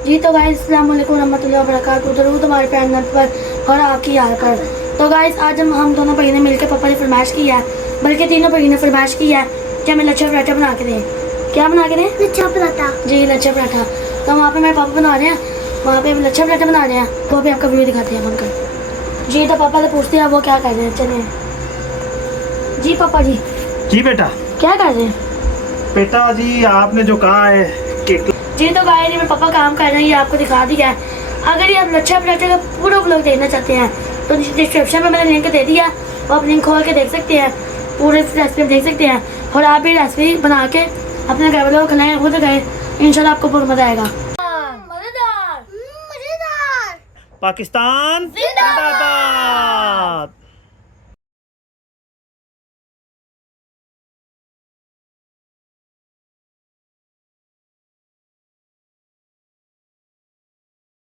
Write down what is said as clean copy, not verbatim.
जी तो गाइस अस्सलाम वालेकुम रहमतुल्लाहि व बरकातहू। दरूद हमारे पैगंबर पर और आपकी याद पर। तो गाइस आज हम दोनों भाई ने मिलकर पापा ने फरमाइश की है, बल्कि तीनों भाई ने फरमाइश की है कि हमें लच्छा पराठा बना के दें। क्या बना के दें? लच्छा पराठा। जी लच्छा पराठा। तो वहाँ पे मेरे पापा बना रहे हैं, वहाँ पे लच्छा पराठा बना रहे हैं। वो अभी आपका वीडियो दिखाते हैं बनकर। जी तो पापा से पूछते हैं वो क्या कर रहे हैं। चलिए जी पापा जी। जी बेटा। क्या कर रहे हैं? बेटा जी आपने जो कहा है कि जी तो गाय जी मेरे पापा काम कर रहे हैं, ये आपको दिखा दिया है। अगर ये आप लच्छा पराठे का पूरा व्लॉग देखना चाहते हैं तो डिस्क्रिप्शन में मैंने लिंक दे दिया, वो आप लिंक खोल के देख सकते हैं, पूरे रेसिपी देख सकते हैं। और आप भी रेसिपी बना के अपने घर वालों को खिलाएं, खुद खाएं, इंशाल्लाह आपको बहुत मजा आएगा। मजेदार। पाकिस्तान जिंदाबाद। जिंदाबाद।